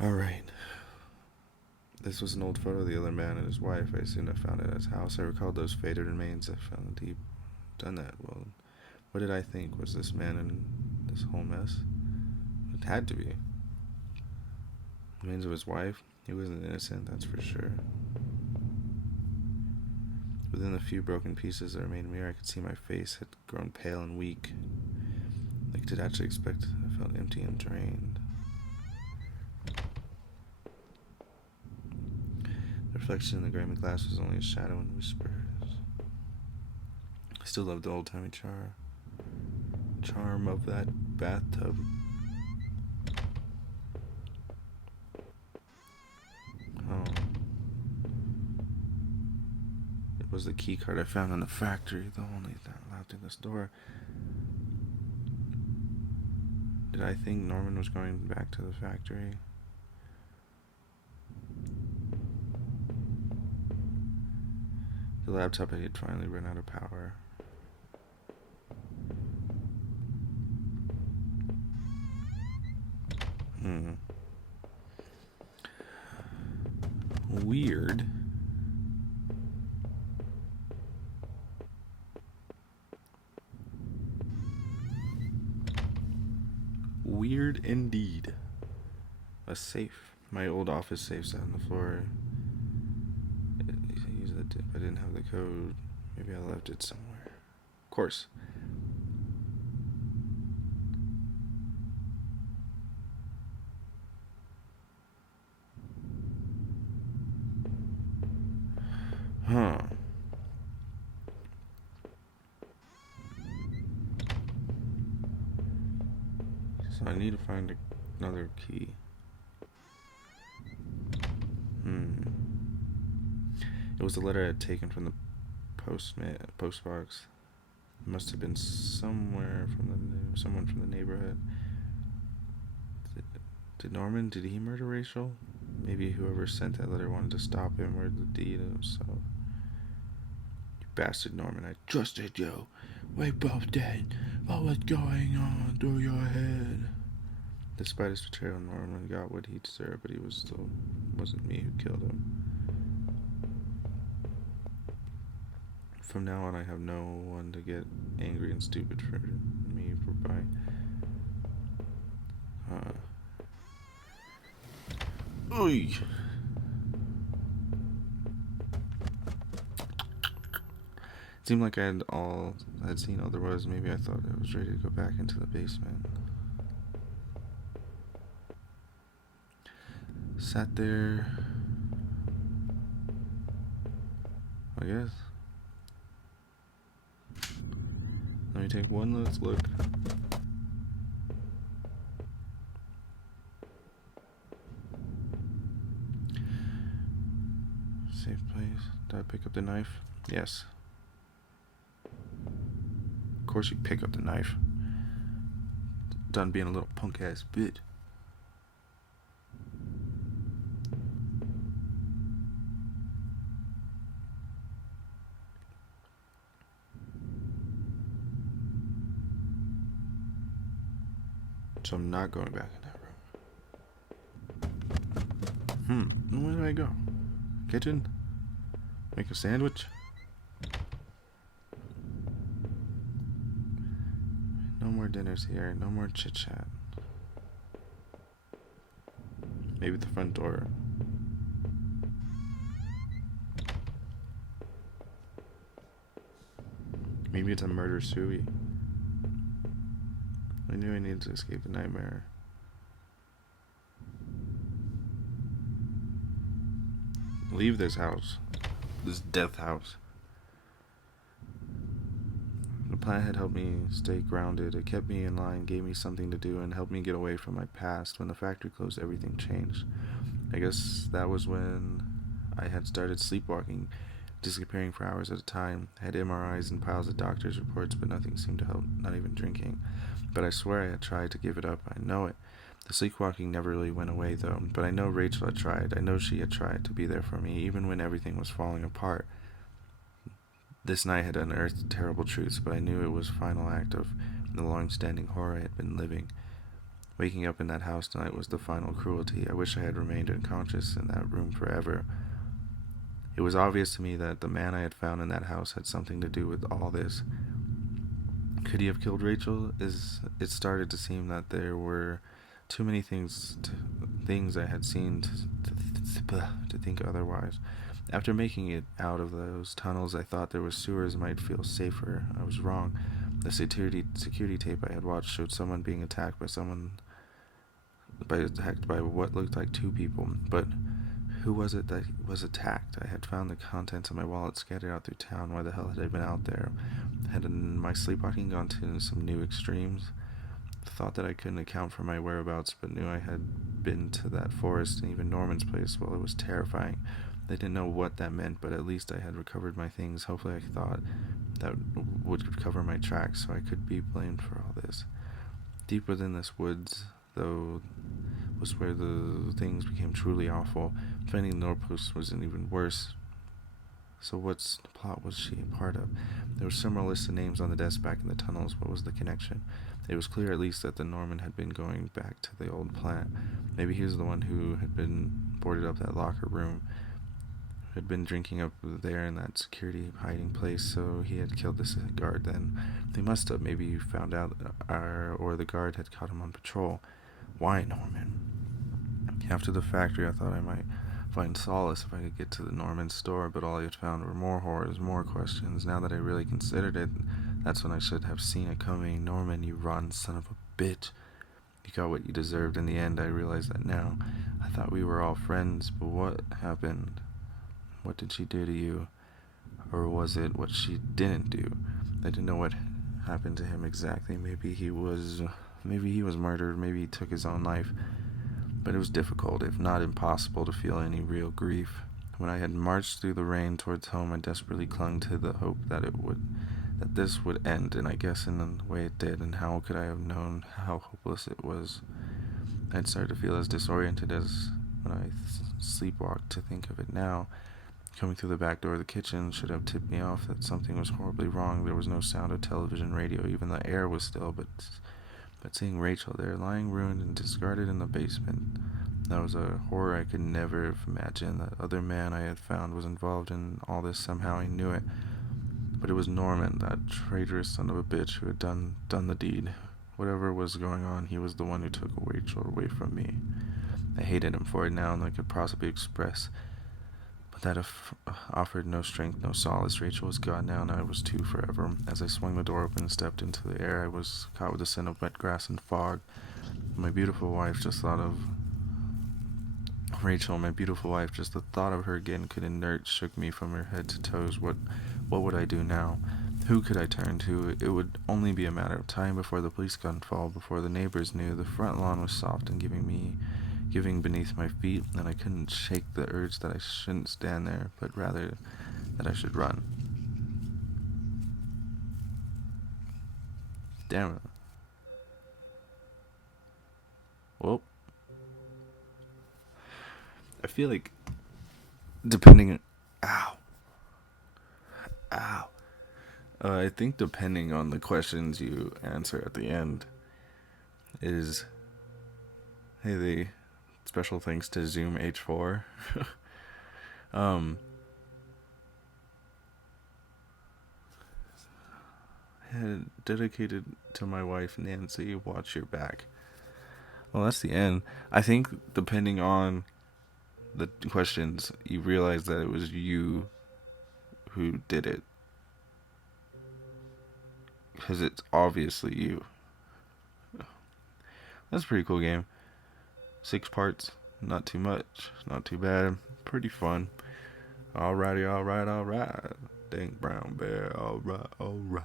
Alright. This was an old photo of the other man and his wife. I assumed I found it at his house. I recalled those faded remains I found deep. Done that. Well, what did I think? Was this man in this whole mess? It had to be. The remains of his wife? He wasn't innocent, that's for sure. Within the few broken pieces that remained in the mirror, I could see my face had grown pale and weak. I did actually expect. I felt empty and drained. The reflection in the grimy glass was only a shadow and whispers. I still loved the old-timey charm of that bathtub. Oh. It was the key card I found in the factory, the only that allowed through this door. Did I think Norman was going back to the factory? The laptop had finally run out of power. Weird. Weird indeed. A safe. My old office safe sat on the floor. I used that tip. I didn't have the code. Maybe I left it somewhere. Of course. Huh. So I need to find another key. It was the letter I had taken from the post box. It must have been someone from the neighborhood. Did he murder Rachel? Maybe whoever sent that letter wanted to stop him or the deed himself. You bastard, Norman, I trusted you. We're both dead. What was going on through your head? Despite his betrayal, Norman got what he deserved, but wasn't me who killed him. From now on, I have no one to get angry and stupid for me for buying. Oy. It seemed like I had seen all there was. Maybe I thought I was ready to go back into the basement. Sat there, I guess. Let me take one last look. Safe place. Did I pick up the knife? Yes. Of course you pick up the knife. Done being a little punk ass bitch. So I'm not going back in that room. Where do I go? Kitchen? Make a sandwich? No more dinners here. No more chit chat. Maybe the front door. Maybe it's a murder suey. I knew I needed to escape the nightmare. Leave this house. This death house. The plan had helped me stay grounded. It kept me in line, gave me something to do, and helped me get away from my past. When the factory closed, everything changed. I guess that was when I had started sleepwalking, disappearing for hours at a time. I had MRIs and piles of doctor's reports, but nothing seemed to help, not even drinking. But I swear I had tried to give it up. I know it. The sleepwalking never really went away, though. But I know Rachel had tried. I know she had tried to be there for me, even when everything was falling apart. This night had unearthed terrible truths, but I knew it was a final act of the long-standing horror I had been living. Waking up in that house tonight was the final cruelty. I wish I had remained unconscious in that room forever. It was obvious to me that the man I had found in that house had something to do with all this. Could he have killed Rachel? It started to seem that there were too many things I had seen to think otherwise. After making it out of those tunnels, I thought there were sewers might feel safer. I was wrong. The security tape I had watched showed someone being attacked by what looked like two people. But who was it that was attacked? I had found the contents of my wallet scattered out through town. Why the hell had I been out there? Had my sleepwalking gone to some new extremes? Thought that I couldn't account for my whereabouts, but knew I had been to that forest and even Norman's place. Well, it was terrifying. I didn't know what that meant, but at least I had recovered my things. Hopefully I thought that would cover my tracks, so I could be blamed for all this. Deep within this woods, though, was where the things became truly awful. Finding the Norpost was even worse. So what plot was she a part of? There were several lists of names on the desk back in the tunnels. What was the connection? It was clear at least that the Norman had been going back to the old plant. Maybe he was the one who had been boarded up that locker room, had been drinking up there in that security hiding place, so he had killed this guard then. They must have. Maybe he found out, or the guard had caught him on patrol. Why Norman? After the factory, I thought I might find solace if I could get to the Norman store, but all I had found were more horrors, more questions. Now that I really considered it, that's when I should have seen it coming. Norman, you rotten son of a bitch. You got what you deserved in the end. I realize that now. I thought we were all friends, but what happened? What did she do to you? Or was it what she didn't do? I didn't know what happened to him exactly. Maybe he was murdered. Maybe he took his own life. But it was difficult, if not impossible, to feel any real grief. When I had marched through the rain towards home, I desperately clung to the hope that this would end, and I guess in the way it did. And how could I have known how hopeless it was? I'd started to feel as disoriented as when I sleepwalked. To think of it now, coming through the back door of the kitchen should have tipped me off that something was horribly wrong. There was no sound of television, radio, even the air was still, but seeing Rachel there, lying ruined and discarded in the basement, that was a horror I could never have imagined. That other man I had found was involved in all this somehow. I knew it. But it was Norman, that traitorous son of a bitch, who had done the deed. Whatever was going on, he was the one who took Rachel away from me. I hated him for it now, and I could possibly express. But that offered no strength, no solace. Rachel was gone now, and I was too forever. As I swung the door open and stepped into the air, I was caught with the scent of wet grass and fog. My beautiful wife, just thought of Rachel, my beautiful wife, just the thought of her again could inert, shook me from her head to toes. What would I do now? Who could I turn to? It would only be a matter of time before the police got involved, before the neighbors knew. The front lawn was soft and giving beneath my feet, and I couldn't shake the urge that I shouldn't stand there, but rather that I should run. Damn it. Well, I feel like I think depending on the questions you answer at the end is, hey, the special thanks to Zoom H4. Dedicated to my wife, Nancy, watch your back. Well, that's the end. I think depending on the questions, you realize that it was you who did it. Because it's obviously you. That's a pretty cool game. 6 parts. Not too much. Not too bad. Pretty fun. Alrighty, alright. Dank Brown Bear. Alright.